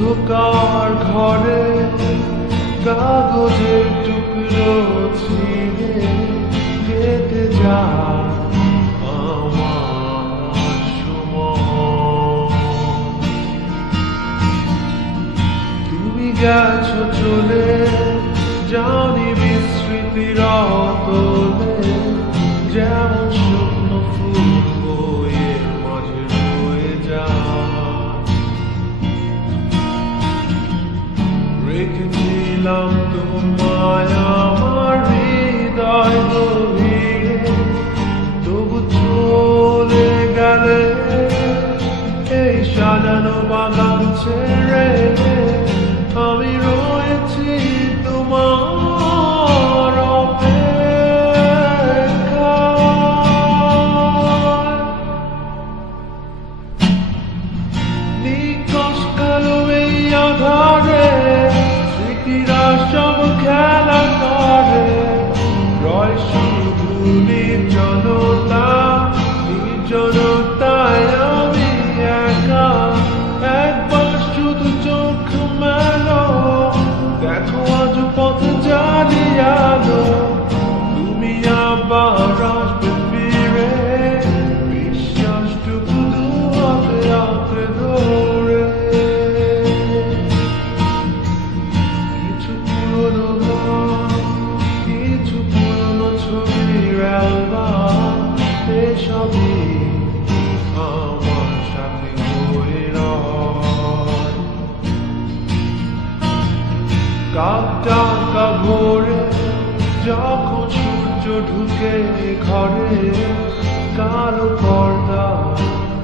অন্ধকার ঘরে কাগজের টুকরো ছিঁড়ে কেটে যায় আমার সময়। তুমি গেছো চলে, জানি বিস্মৃতির অতলে, যেমন শুকনো ফুল বয়ে মাঝে রয়ে যায়। রেখেছিলাম তোমায় আমার হৃদয় গভীরে, তবু চলে গেলে এই সাজানো বাগান ছেড়ে। আমি রয়েছি তোমার অপেক্ষায়। নিকশ কালো এই আধারে স্মৃতিরা সব খেলা করে, রয় শুধু নির্জনতা, নির্জনতায় আমি একা। একবার শুধু চোখ মেলো, দেখো আজ পথ জ্বালিয়ালো, তুমি আবার আসবে ফিরে, বিশ্বাসটুকু দু হাতে আঁকড়ে ধরে। কিছু পুরনো গান, কিছু পুরনো ছবির অ্যালবাম, এসবই আমার সাথে হয়ে রয়। কাকটা ভোরে যখন সূর্য ঢুকে ঘরে, কালো পর্দা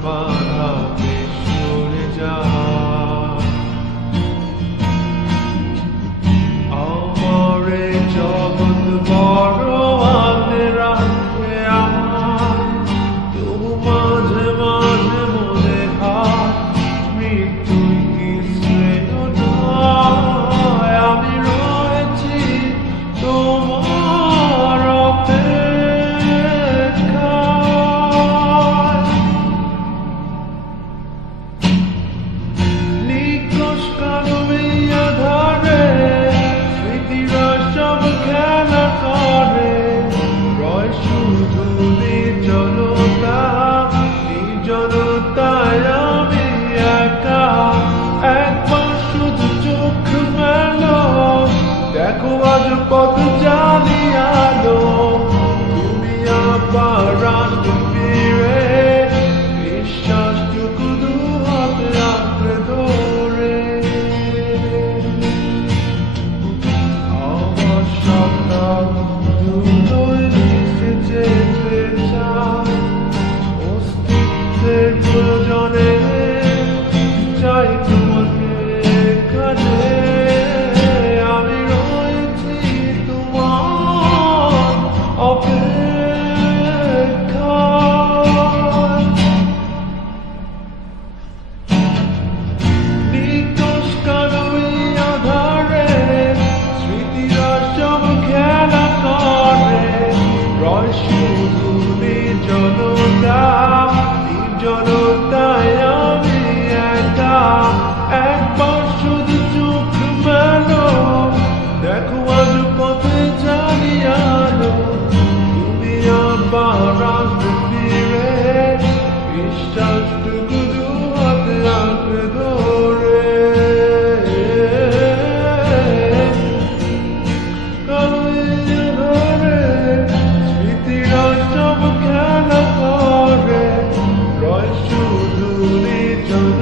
বাধা বেশ সরে যায়। আমার এই জগৎ বড় আঁকড়ে রাখে আমার, তবু মাঝে মাঝে মনে হয় মৃত্যুই কি শ্রেয় নয়। আমি রয়েছি তোমার অপেক্ষায়। নিকশ কালো এই আধারে স্মৃতিরা সব খেলা করে, রয় শুধু নির্জনতা, নির্জনতায় আমি একা। একবার শুধু চোখ মেলো, দেখো আজ পথ জ্বালিয়ালো, তুমি আবার আসবে ফিরে, বিশ্বাসটুকু দু হাতে আঁকড়ে ধরে। আমার স্বপ্ন দুটোই মিশে যেতে চায়, অস্তিত্বের প্রয়োজনে চাই তোমাকে এখানে। আমি রয়েছি তোমার অপেক্ষায়। নিকশ কালো এই আধারে স্মৃতিরা সব খেলা করে, রয় শুধু নির্জনতা, নির্জনতায় আমি একা। একবার শুধু চোখ মেলো, দেখো আজ পথে জ্বালিয়ালো, তুমি আবার আসবে ফিরে, বিশ্বাসটুকু দু হাতে আঁকড়ে ধরে। কালো এই আধারে স্মৃতিরা সব খেলা করে, রয় শুধু নির্জন